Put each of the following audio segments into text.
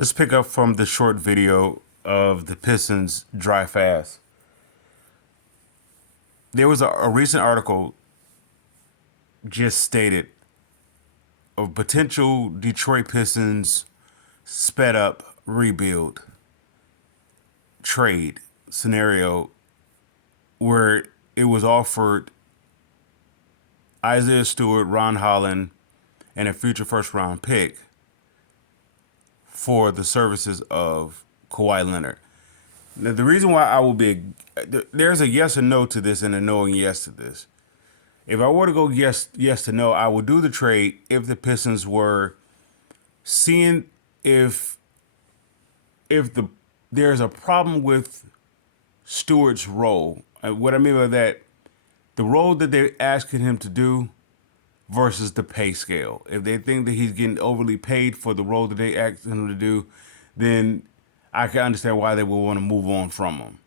Let's pick up from the short video of the Pistons dry fast. There was a recent article just stated a potential Detroit Pistons sped up rebuild trade scenario where it was offered Isaiah Stewart, Ron Holland, and a future first round pick for the services of Kawhi Leonard. Now, the reason why I will be there's a yes or no to this and a no and yes to this. If I were to go yes to no, I would do the trade if the Pistons were seeing if there's a problem with Stewart's role. What I mean by that, the role that they're asking him to do versus the pay scale. If they think that he's getting overly paid for the role that they asked him to do, then I can understand why they would want to move on from him.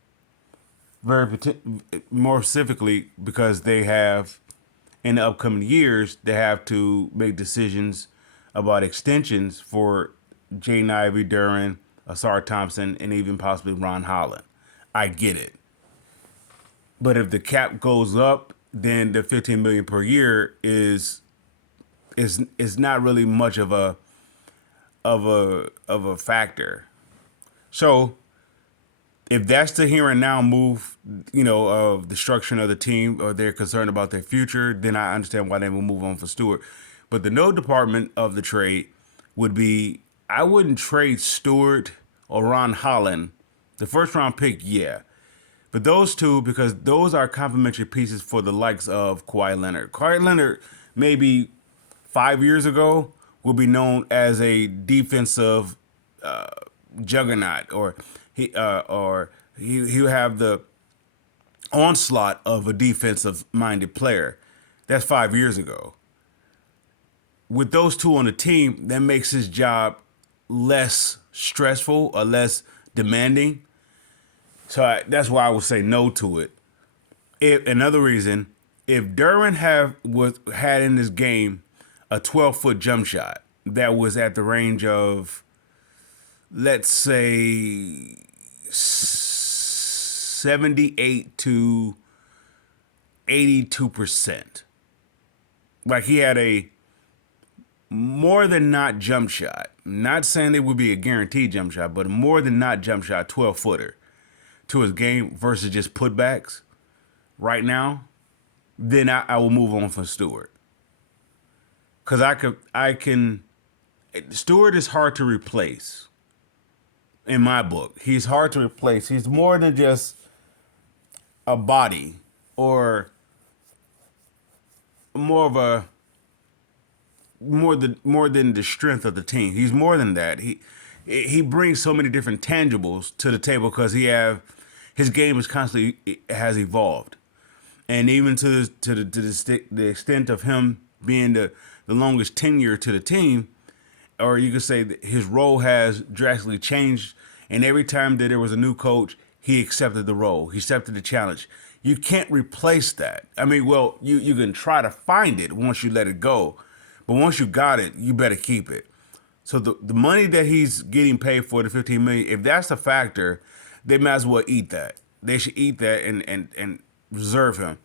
More specifically, because they have, in the upcoming years, they have to make decisions about extensions for Jaden Ivey, Duran, Asar Thompson, and even possibly Ron Holland. I get it. But if the cap goes up, then the $15 million per year is not really much of a factor. So if that's the here and now move, of destruction of the team, or they're concerned about their future, then I understand why they will move on for Stewart. But the no department of the trade would be, I wouldn't trade Stewart or Ron Holland. The first round pick, yeah. But those two, because those are complementary pieces for the likes of Kawhi Leonard. Kawhi Leonard, maybe 5 years ago, will be known as a defensive juggernaut, or he'll have the onslaught of a defensive-minded player. That's 5 years ago. With those two on the team, that makes his job less stressful or less demanding. So that's why I would say no to it. Another reason, if Duran had in his game a 12-foot jump shot that was at the range of, let's say, 78 to 82%. Like he had a more than not jump shot. Not saying it would be a guaranteed jump shot, but a more than not jump shot, 12-footer to his game versus just putbacks right now, then I will move on from Stewart. Because Stewart is hard to replace. In my book, he's hard to replace. He's more than just a body, or more than the strength of the team. He's more than that. He brings so many different tangibles to the table because his game is constantly has evolved, and even to the extent of him being the longest tenure to the team, or you could say that his role has drastically changed. And every time that there was a new coach, he accepted the role. He accepted the challenge. You can't replace that. I mean, well, you can try to find it once you let it go, but once you got it, you better keep it. So the money that he's getting paid for, the $15 million, if that's a factor, they might as well eat that. They should eat that and reserve him.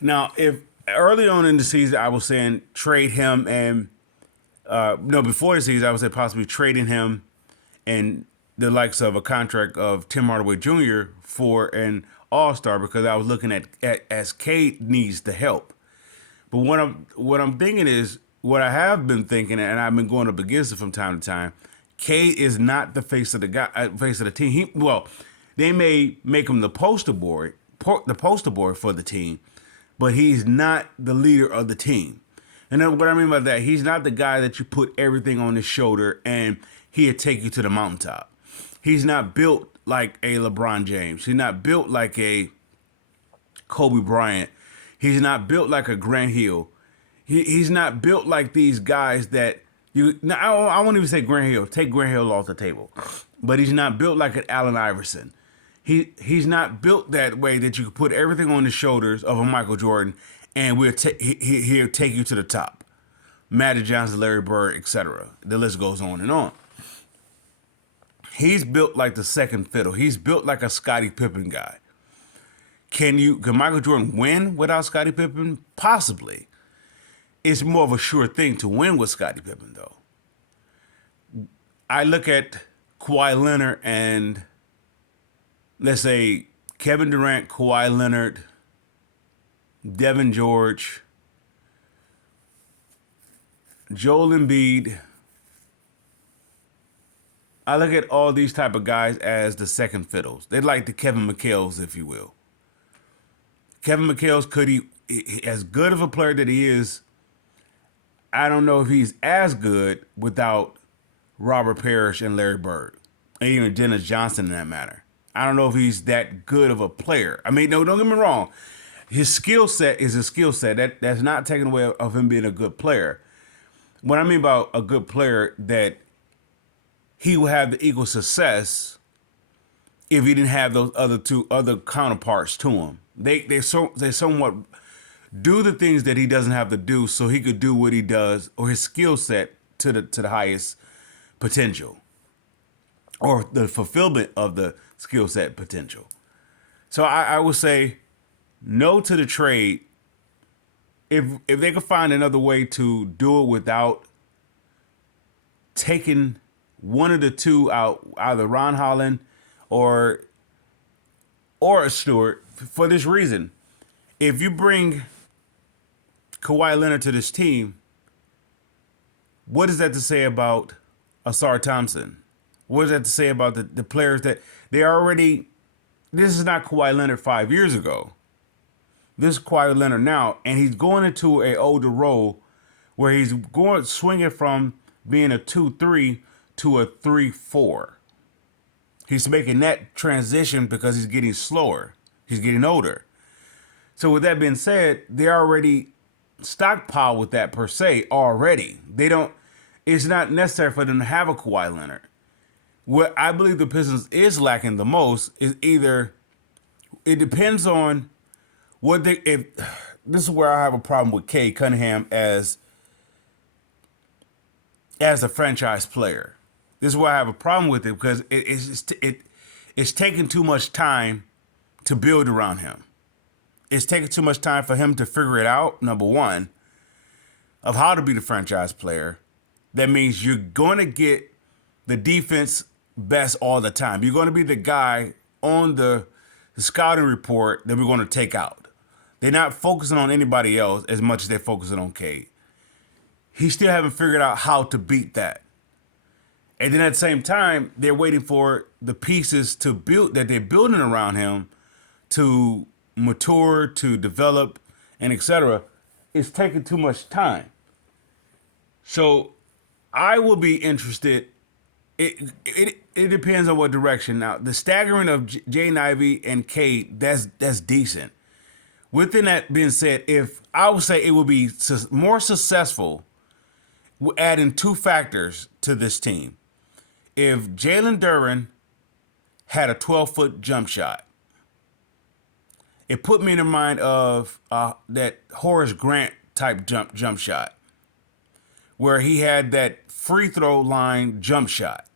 Now, if early on in the season I was saying trade him and before the season I was saying possibly trading him and the likes of a contract of Tim Hardaway Jr. for an All-Star, because I was looking at as Cade needs the help. But what I'm thinking is, what I have been thinking, and I've been going up against it from time to time, Cade is not the face of the team. They may make him the poster boy for the team, but he's not the leader of the team. And then what I mean by that, he's not the guy that you put everything on his shoulder and he'll take you to the mountaintop. He's not built like a LeBron James. He's not built like a Kobe Bryant. He's not built like a Grant Hill. He's not built like these guys that I won't even say Grant Hill. Take Grant Hill off the table. But he's not built like an Allen Iverson. He's not built that way that you can put everything on the shoulders of a Michael Jordan and he'll take you to the top. Magic Johnson, Larry Bird, etc. The list goes on and on. He's built like the second fiddle. He's built like a Scottie Pippen guy. Can Michael Jordan win without Scottie Pippen? Possibly. It's more of a sure thing to win with Scottie Pippen, though. I look at Kawhi Leonard and, let's say, Kevin Durant, Kawhi Leonard, Devin George, Joel Embiid. I look at all these type of guys as the second fiddles. They're like the Kevin McHale's, if you will. Kevin McHale's, as good of a player that he is, I don't know if he's as good without Robert Parrish and Larry Bird, and even Dennis Johnson in that matter. I don't know if he's that good of a player. I mean, no, don't get me wrong. His skill set is a skill set. That's not taken away of him being a good player. What I mean by a good player, that he will have the equal success if he didn't have those other counterparts to him. They somewhat do the things that he doesn't have to do, so he could do what he does, or his skill set to the highest potential, or the fulfillment of the skill set potential. So I would say no to the trade if they could find another way to do it without taking one of the two out, either Ron Holland or a Stewart. For this reason, if you bring Kawhi Leonard to this team, what is that to say about Asar Thompson? What is that to say about the players that they already? This is not Kawhi Leonard 5 years ago. This is Kawhi Leonard now, and he's going into an older role where he's swinging from being a 2-3 to a 3-4. He's making that transition because he's getting slower. He's getting older. So with that being said, they already stockpiled with that per se already. It's not necessary for them to have a Kawhi Leonard. What I believe the Pistons is lacking the most is either, it depends on if this is where I have a problem with Cade Cunningham as a franchise player. This is where I have a problem with it, because it's taking too much time to build around him. It's taking too much time for him to figure it out, number one, of how to be the franchise player. That means you're going to get the defense best all the time. You're going to be the guy on the scouting report that we're going to take out. They're not focusing on anybody else as much as they're focusing on Cade. He still haven't figured out how to beat that. And then at the same time, they're waiting for the pieces to build that they're building around him to mature, to develop, and etc. It's taking too much time. So I will be interested. It depends on what direction. Now, the staggering of Jaden Ivey and Cade, that's decent. Within that being said, if I would say it would be more successful adding two factors to this team. If Jalen Duren had a 12-foot jump shot, it put me in the mind of that Horace Grant type jump shot, where he had that free throw line jump shot.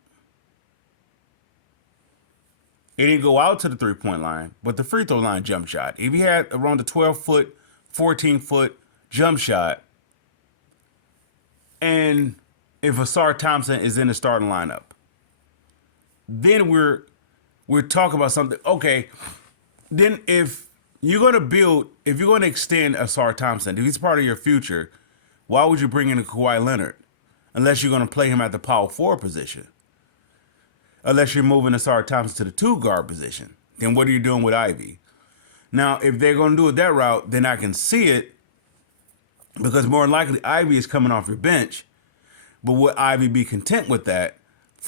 It didn't go out to the 3-point line, but the free throw line jump shot. If he had around the 12-foot, 14-foot jump shot, and if Asar Thompson is in the starting lineup, then we're talking about something. Okay, then if you're going to extend Asar Thompson, if he's part of your future, why would you bring in a Kawhi Leonard? Unless you're going to play him at the power forward position. Unless you're moving Asar Thompson to the 2-guard position. Then what are you doing with Ivy? Now, if they're going to do it that route, then I can see it, because more than likely Ivy is coming off your bench. But would Ivy be content with that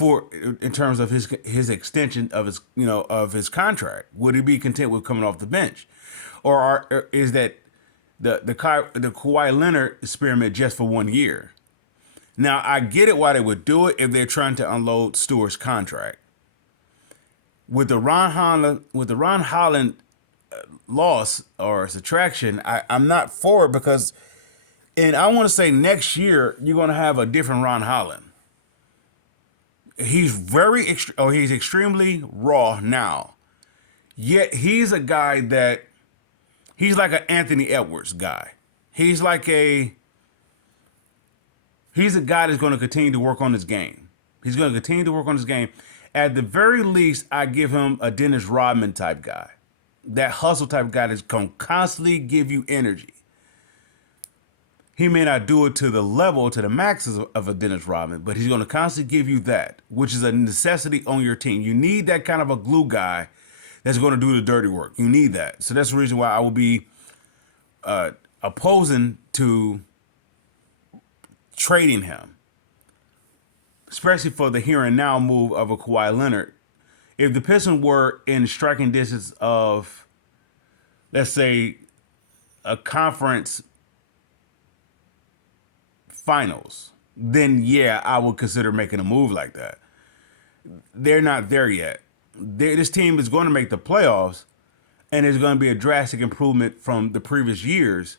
in terms of his extension of his contract? Would he be content with coming off the bench? Or is that the Kawhi Leonard experiment just for 1 year? Now, I get it why they would do it if they're trying to unload Stewart's contract. With the Ron Holland loss or subtraction, I'm not for it, because, and I want to say next year you're going to have a different Ron Holland. he's extremely raw now. Yet he's a guy that he's like an Anthony Edwards guy. He's like a he's a guy that's going to continue to work on his game. He's going to continue to work on his game. At the very least, I give him a Dennis Rodman type guy, that hustle type guy that's going to constantly give you energy. He may not do it to the level, to the maxes of a Dennis Rodman, but he's going to constantly give you that, which is a necessity on your team. You need that kind of a glue guy that's going to do the dirty work. You need that. So that's the reason why I will be opposing to trading him, especially for the here and now move of a Kawhi Leonard. If the Pistons were in striking distance of, let's say, a conference finals, then yeah, I would consider making a move like that. They're not there yet. This team is going to make the playoffs, and there's going to be a drastic improvement from the previous years.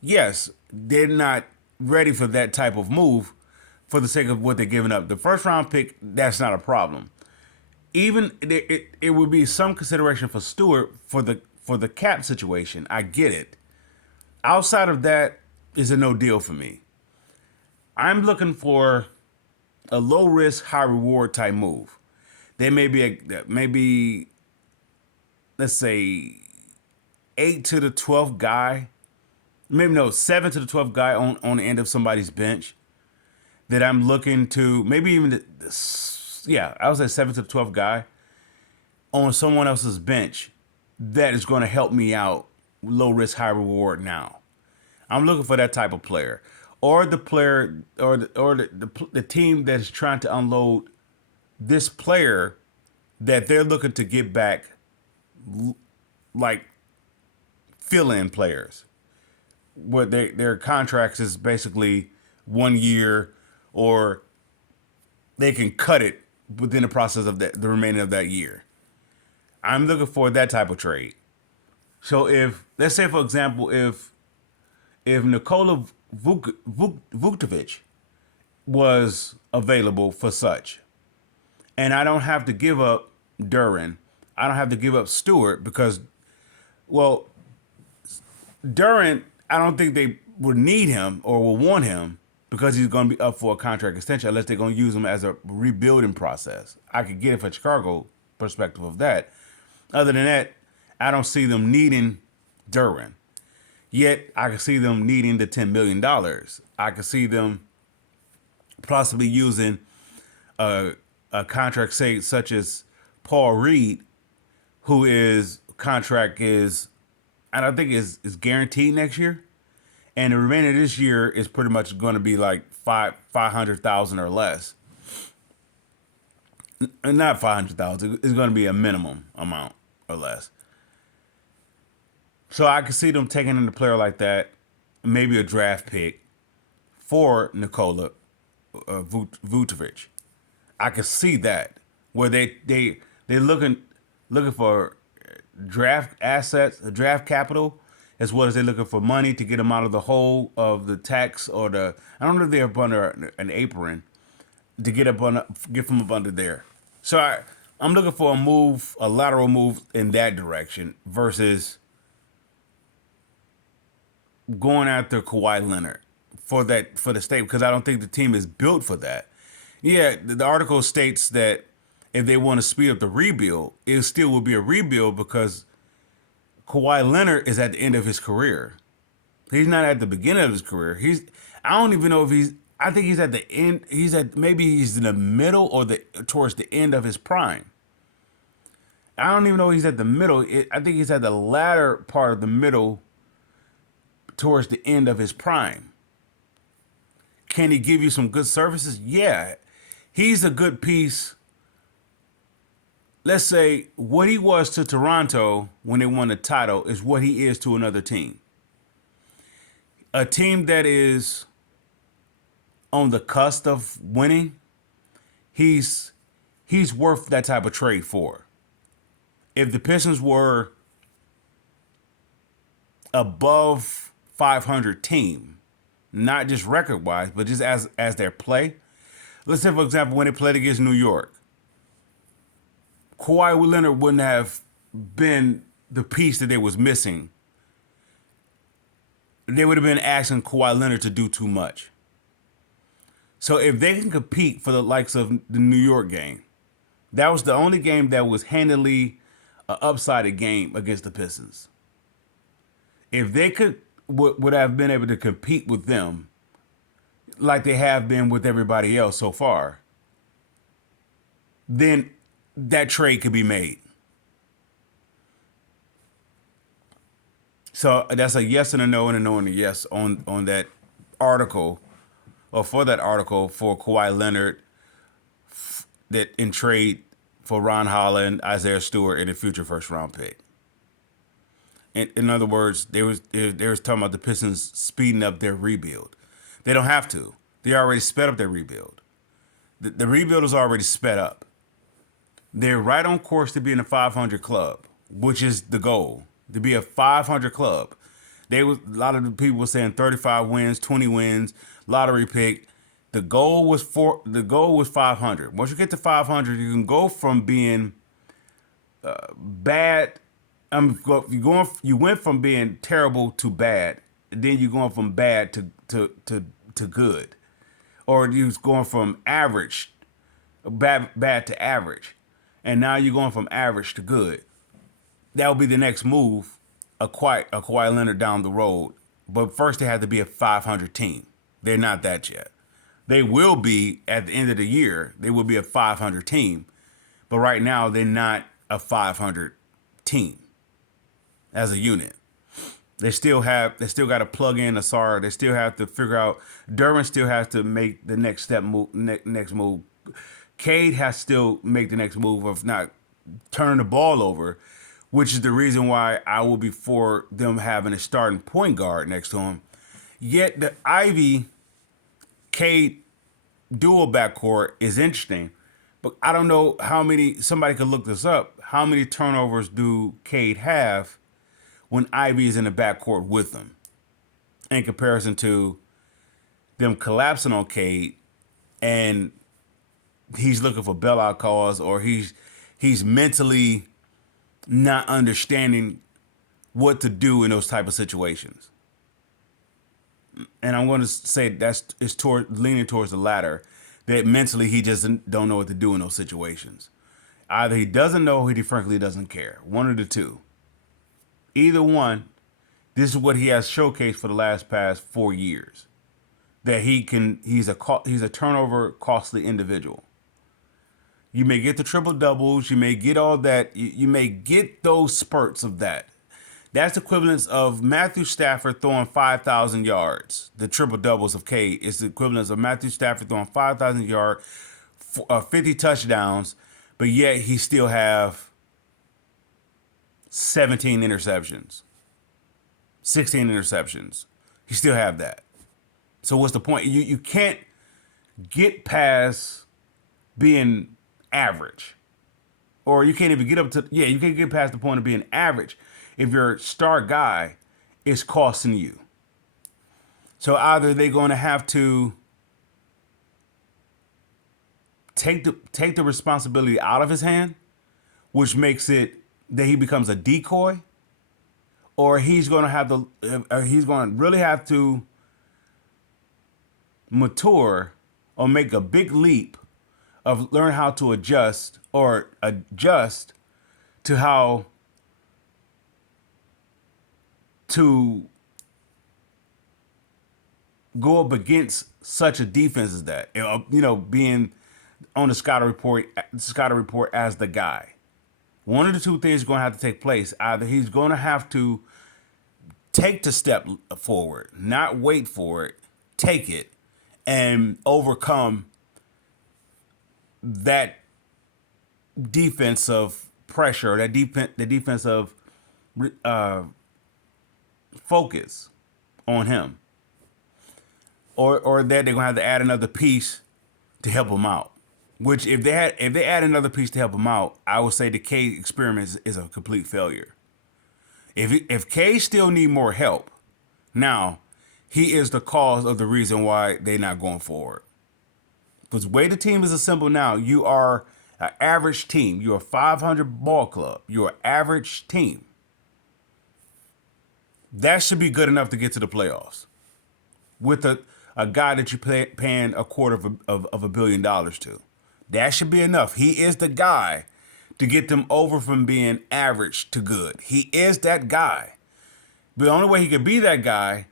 Yes, they're not ready for that type of move for the sake of what they're giving up. The first round pick, that's not a problem. Even it would be some consideration for Stewart for the cap situation. I get it. Outside of that is a no deal for me. I'm looking for a low risk, high reward type move. There may be let's say 8 to the 12th guy, maybe no 7 to the 12th guy on the end of somebody's bench that I'm looking to, maybe even I would say 7 to the 12th guy on someone else's bench that is going to help me out, low risk, high reward now. I'm looking for that type of player, or the player, or the team that is trying to unload this player that they're looking to get back, like fill-in players, where their contracts is basically 1 year, or they can cut it within the process of the remaining of that year. I'm looking for that type of trade. So if, let's say for example, if Nikola Vucevic was available for such, and I don't have to give up Duren, I don't have to give up Stewart because, well, Duren, I don't think they would need him or will want him because he's going to be up for a contract extension unless they're going to use him as a rebuilding process. I could get it for Chicago perspective of that. Other than that, I don't see them needing Duren. Yet I can see them needing the $10 million. I can see them possibly using a contract, say, such as Paul Reed, who is contract is, I don't think is guaranteed next year, and the remainder of this year is pretty much going to be like 500,000 or less. Not 500,000. It's going to be a minimum amount or less. So I can see them taking in a player like that, maybe a draft pick for Nikola Vucevic. I can see that where they're looking for draft assets, draft capital, as well as they're looking for money to get them out of the hole of the tax or the, I don't know if they're up under an apron to get from up under there. So I'm looking for a lateral move in that direction versus going after Kawhi Leonard for the state, because I don't think the team is built for that. Yeah, the article states that if they want to speed up the rebuild, it still will be a rebuild because Kawhi Leonard is at the end of his career. He's not at the beginning of his career. I don't even know if I think he's at the end. Maybe he's in the middle or towards the end of his prime. I don't even know if he's at the middle. I think he's at the latter part of the middle towards the end of his prime. Can he give you some good services? Yeah. He's a good piece. Let's say what he was to Toronto when they won the title is what he is to another team. A team that is on the cusp of winning, he's worth that type of trade for. If the Pistons were above 500 team, not just record-wise, but just as their play, let's say, for example, when they played against New York, Kawhi Leonard wouldn't have been the piece that they was missing. They would have been asking Kawhi Leonard to do too much. So if they can compete for the likes of the New York game, that was the only game that was handily an upsided game against the Pistons. If they would have been able to compete with them like they have been with everybody else so far, then that trade could be made. So that's a yes and a no and a no and a yes on that article, or for that article for Kawhi Leonard, that in trade for Ron Holland, Isaiah Stewart, and a future first round pick. In other words, they was talking about the Pistons speeding up their rebuild. They don't have to. They already sped up their rebuild. The rebuild is already sped up. They're right on course to be in a 500 club, which is the goal, to be a 500 club. A lot of the people were saying 35 wins, 20 wins, lottery pick. The goal was 500. Once you get to 500, you can go from being bad. You went from being terrible to bad, then you're going from bad to good, or you're going from bad to average, and now you're going from average to good. That will be the next move, a Kawhi Leonard down the road. But first, they have to be a 500 team. They're not that yet. They will be at the end of the year. They will be a 500 team, but right now they're not a 500 team as a unit. They still got to plug in Asar. They still have to figure out. Durbin still has to make the next step move. Next move. Cade has to still make the next move of not turning the ball over, which is the reason why I will be for them having a starting point guard next to him. Yet the Ivy Cade dual backcourt is interesting, but I don't know how many. Somebody could look this up. How many turnovers do Cade have when Ivy is in the backcourt with them, in comparison to them collapsing on Cade and he's looking for bailout calls, or he's mentally not understanding what to do in those type of situations. And I'm going to say it's leaning towards the latter, that mentally he just don't know what to do in those situations. Either he doesn't know, or he frankly doesn't care. One of the two. Either one, this is what he has showcased for the past 4 years. That he's a turnover costly individual. You may get the triple doubles, you may get all that, you may get those spurts of that. That's the equivalent of Matthew Stafford throwing 5,000 yards. The triple doubles of Cade is the equivalent of Matthew Stafford throwing 5,000 yards, 50 touchdowns, but yet he still have 17 interceptions, 16 interceptions. He still have that. So what's the point? You can't get past being average, or you can't even get up to, you can't get past the point of being average if your star guy is costing you. So either they're going to have to take the responsibility out of his hand, which makes it that he becomes a decoy, or he's going to really have to mature or make a big leap of learn how to adjust to how to go up against such a defense as that. Being on the Scouter report as the guy. One of the two things is going to have to take place. Either he's going to have to take the step forward, not wait for it, take it, and overcome that defensive pressure, the defensive focus on him, or that they're gonna have to add another piece to help him out. Which if they add another piece to help him out, I would say the K experiment is a complete failure. If K still need more help, now he is the cause of the reason why they're not going forward. Because the way the team is assembled now, you are an average team. You're a 500 ball club. You're an average team. That should be good enough to get to the playoffs with a guy that you're paying a quarter of $1 billion to. That should be enough. He is the guy to get them over from being average to good. He is that guy. But the only way he could be that guy,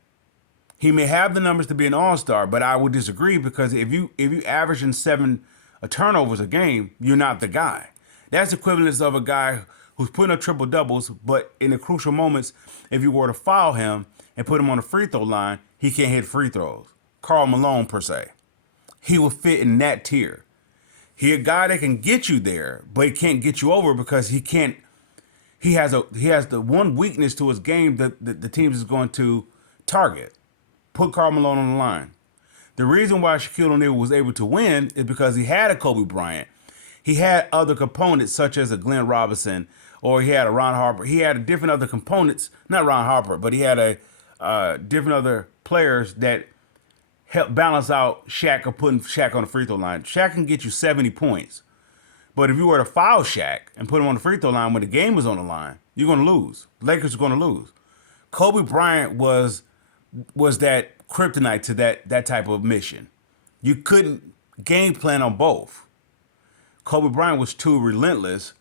he may have the numbers to be an all-star, but I would disagree because if you average in 7 turnovers a game, you're not the guy. That's equivalent of a guy who's putting up triple doubles, but in the crucial moments, if you were to foul him and put him on the free throw line, he can't hit free throws. Karl Malone per se. He will fit in that tier. He a guy that can get you there, but he can't get you over because he can't. He has the one weakness to his game that the team is going to target. Put Karl Malone on the line. The reason why Shaquille O'Neal was able to win is because he had a Kobe Bryant. He had other components such as a Glenn Robinson or he had a Ron Harper. He had different other components, not Ron Harper, but he had a different other players that help balance out Shaq or putting Shaq on the free throw line. Shaq can get you 70 points. But if you were to foul Shaq and put him on the free throw line when the game was on the line, you're going to lose. Lakers are going to lose. Kobe Bryant was that kryptonite to that type of mission. You couldn't game plan on both. Kobe Bryant was too relentless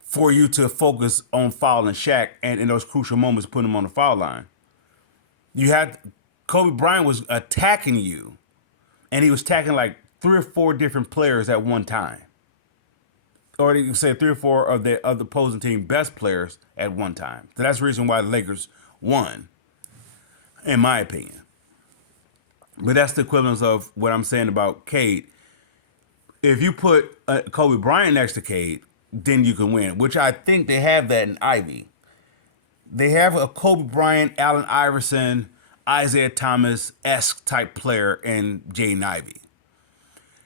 for you to focus on fouling Shaq and in those crucial moments putting him on the foul line. Kobe Bryant was attacking you, and he was attacking like 3 or 4 different players at one time. Or you can say 3 or 4 of the opposing team best players at one time. So that's the reason why the Lakers won, in my opinion. But that's the equivalence of what I'm saying about Cade. If you put Kobe Bryant next to Cade, then you can win, which I think they have that in Ivy. They have a Kobe Bryant, Allen Iverson, Isaiah Thomas-esque type player in Jaden Ivey.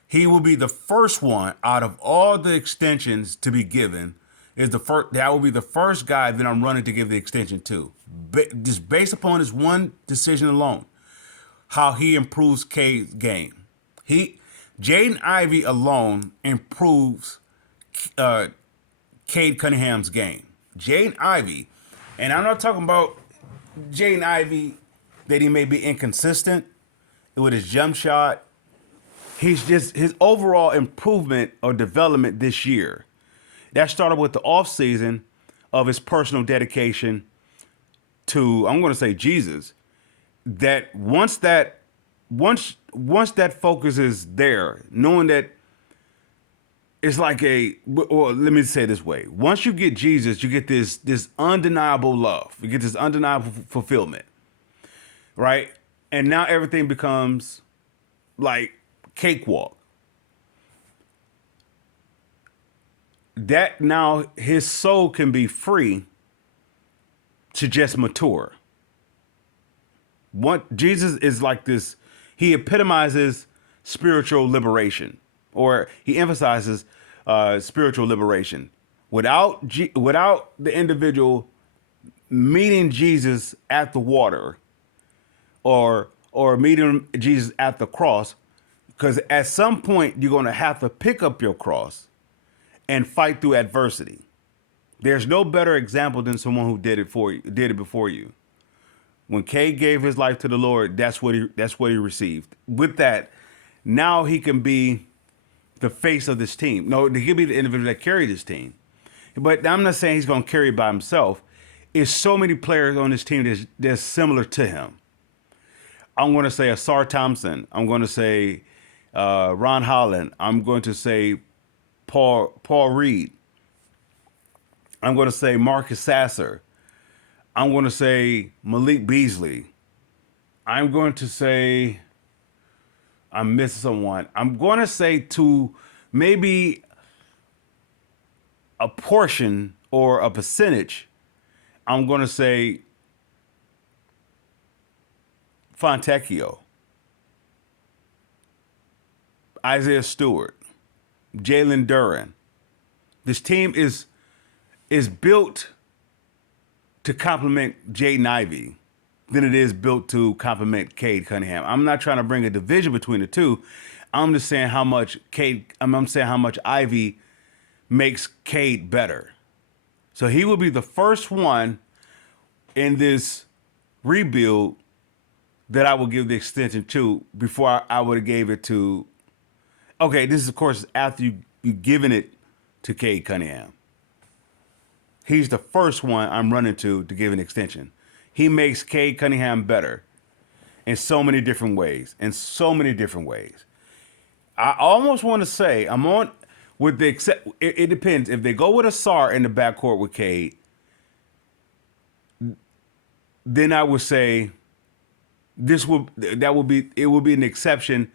He will be the first one out of all the extensions to be given. That will be the first guy that I'm running to give the extension to. Just based upon his one decision alone, how he improves Cade's game. Jaden Ivey alone improves Cade Cunningham's game. Jaden Ivey, and I'm not talking about Jaden Ivey that he may be inconsistent with his jump shot. His overall improvement or development this year. That started with the offseason of his personal dedication to, I'm going to say, Jesus. That once that focus is there, knowing that it's like let me say it this way. Once you get Jesus, you get this undeniable love. You get this undeniable fulfillment. Right? And now everything becomes like cakewalk. That now his soul can be free to just mature. Jesus is like this, he epitomizes spiritual liberation, or he emphasizes spiritual liberation. Without the individual meeting Jesus at the water, or meeting Jesus at the cross, because at some point you're going to have to pick up your cross and fight through adversity. There's no better example than someone who did it before you. When Cade gave his life to the Lord, that's what he received. With that, now he can be the face of this team. No, he can be the individual that carried this team. But I'm not saying he's going to carry it by himself. It's so many players on this team that's similar to him. I'm going to say Asar Thompson. I'm going to say Ron Holland. I'm going to say Paul Reed. I'm going to say Marcus Sasser. I'm going to say Malik Beasley. I'm going to say I'm missing someone. I'm going to say to maybe a portion or a percentage, I'm going to say Fontecchio, Isaiah Stewart, Jalen Duren. This team is built to complement Jaden Ivey than it is built to complement Cade Cunningham. I'm not trying to bring a division between the two. I'm just saying how much Cade. I'm saying how much Ivy makes Cade better. So he will be the first one in this rebuild that I will give the extension to before I would have gave it to. Okay, this is of course after you giving it to Cade Cunningham. He's the first one I'm running to give an extension. He makes Cade Cunningham better in so many different ways. In so many different ways. I almost want to say I'm on with the except. It depends if they go with a SAR in the backcourt with Cade. Then I would say that would be it would be an exception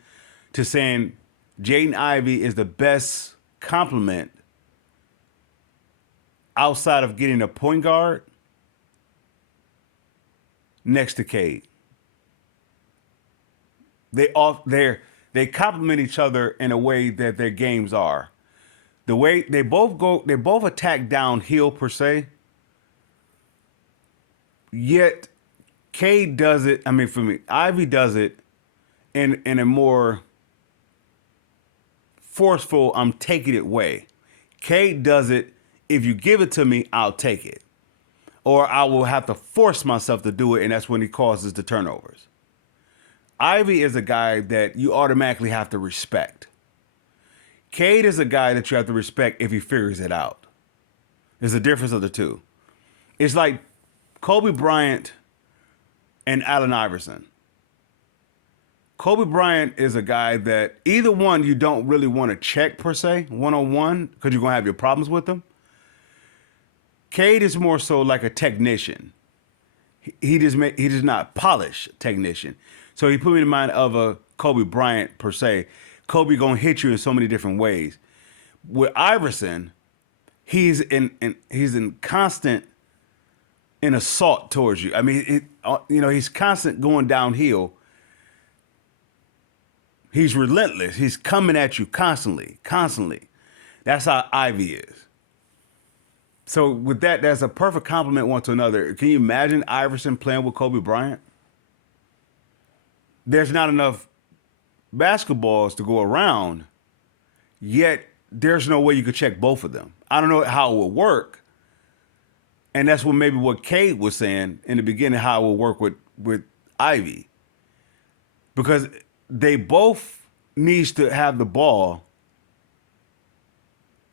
to saying Jaden Ivey is the best complement outside of getting a point guard next to Cade. They complement each other in a way that their games are. The way they both attack downhill per se. Yet Cade does it. I mean, for me, Ivy does it in a more forceful, I'm taking it way. Cade does it. If you give it to me, I'll take it. Or I will have to force myself to do it, and that's when he causes the turnovers. Ivy is a guy that you automatically have to respect. Cade is a guy that you have to respect if he figures it out. There's a difference of the two. It's like Kobe Bryant and Allen Iverson. Kobe Bryant is a guy that either one you don't really want to check per se, one-on-one, because you're going to have your problems with him. Cade is more so like a technician. He does not polish technician. So he put me in mind of a Kobe Bryant per se. Kobe gonna hit you in so many different ways. With Iverson, he's in constant in assault towards you. I mean, he's constant going downhill. He's relentless. He's coming at you constantly. That's how Ivy is. So with that, that's a perfect complement one to another. Can you imagine Iverson playing with Kobe Bryant? There's not enough basketballs to go around, yet there's no way you could check both of them. I don't know how it would work. And that's what Cade was saying in the beginning, how it will work with Ivy. Because they both needs to have the ball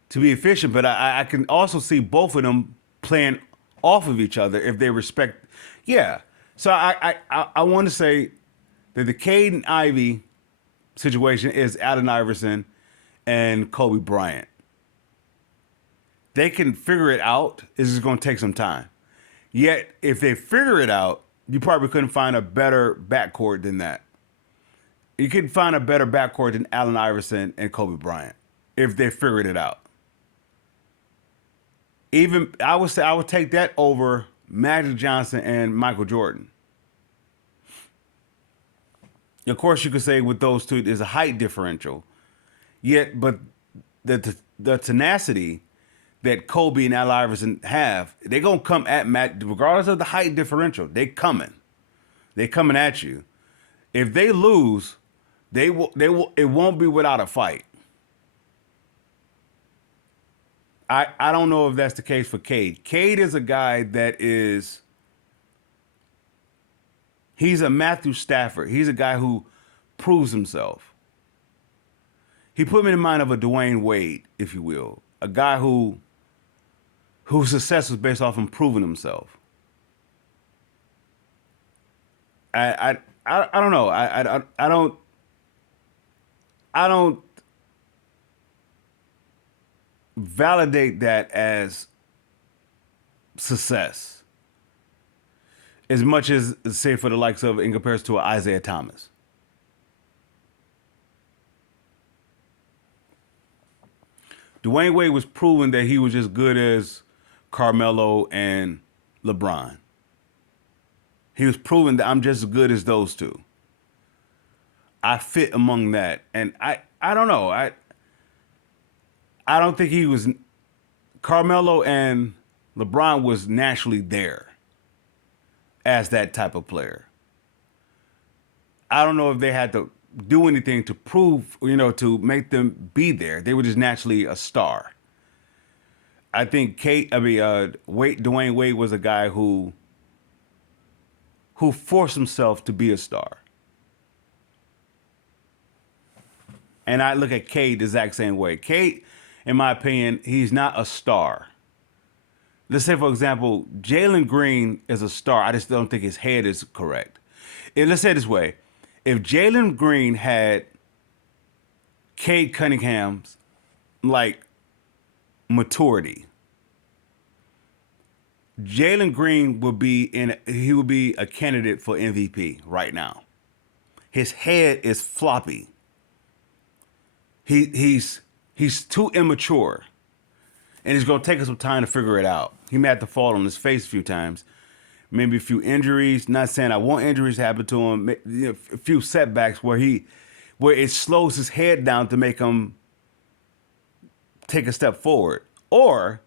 to be efficient, but I can also see both of them playing off of each other if they respect. Yeah. So I want to say that the Cade and Ivy situation is Allen Iverson and Kobe Bryant. They can figure it out. It's just going to take some time. Yet, if they figure it out, you probably couldn't find a better backcourt than that. You couldn't find a better backcourt than Allen Iverson and Kobe Bryant if they figured it out. Even I would say I would take that over Magic Johnson and Michael Jordan. Of course, you could say with those two, there's a height differential. But the tenacity that Kobe and Allen Iverson have, they're gonna come at Matt, regardless of the height differential. They coming at you. If they lose, they will. It won't be without a fight. I don't know if that's the case for Cade. Cade is a guy that is. He's a Matthew Stafford. He's a guy who proves himself. He put me in mind of a Dwayne Wade, if you will, a guy whose success was based off improving himself. I don't know. I don't validate that as success as much as, say, for the likes of, in comparison to Isaiah Thomas. Dwayne Wade was proving that he was just good as Carmelo and LeBron. He was proving that I'm just as good as those two. I fit among that. And I don't know. I don't think he was. Carmelo and LeBron was naturally there as that type of player. I don't know if they had to do anything to prove, to make them be there. They were just naturally a star. I think Dwayne Wade was a guy who forced himself to be a star. And I look at Cade the exact same way. Cade, in my opinion, he's not a star. Let's say, for example, Jalen Green is a star. I just don't think his head is correct. Let's say it this way. If Jalen Green had Cade Cunningham's, like, maturity, Jalen Green would be a candidate for MVP right now. His head is floppy. He's too immature, and it's gonna take us some time to figure it out. He may have to fall on his face a few times, maybe a few injuries. Not saying I want injuries to happen to him. A few setbacks where it slows his head down to make him take a step forward, or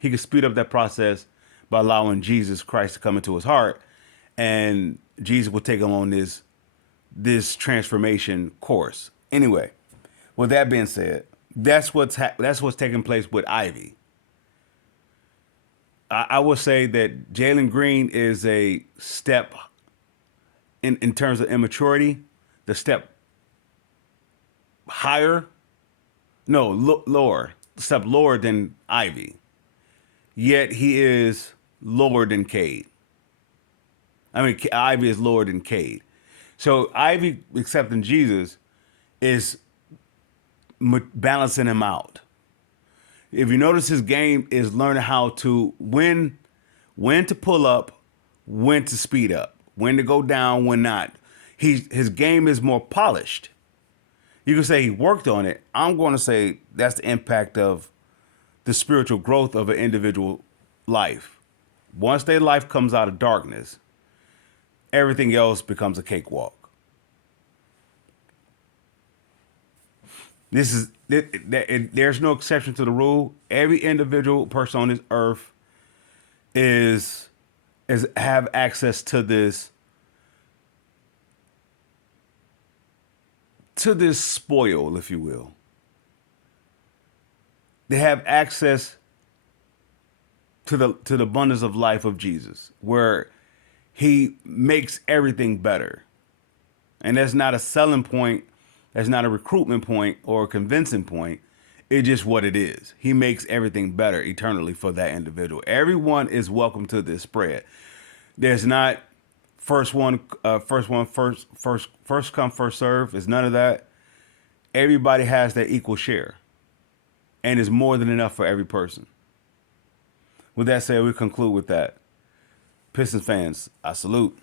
he can speed up that process by allowing Jesus Christ to come into his heart, and Jesus will take him on this transformation course. Anyway, with that being said, that's what's taking place with Ivy. I would say that Jalen Green is a step in terms of immaturity, the step higher, no, lower, step lower than Ivy. Yet he is lower than Cade. I mean, Ivy is lower than Cade. So Ivy accepting Jesus is balancing him out. If you notice, his game is learning how to when to pull up, when to speed up, when to go down, when not. His game is more polished. You can say he worked on it. I'm going to say that's the impact of the spiritual growth of an individual life. Once their life comes out of darkness, everything else becomes a cakewalk. There's no exception to the rule. Every individual person on this earth is have access to this spoil, if you will. They have access to the abundance of life of Jesus, where he makes everything better. And that's not a selling point, that's not a recruitment point or a convincing point. It's just what it is. He makes everything better eternally for that individual. Everyone is welcome to this spread. There's not first come, first serve. It's none of that. Everybody has their equal share, and it's more than enough for every person. With that said, we conclude with that. Pistons fans, I salute.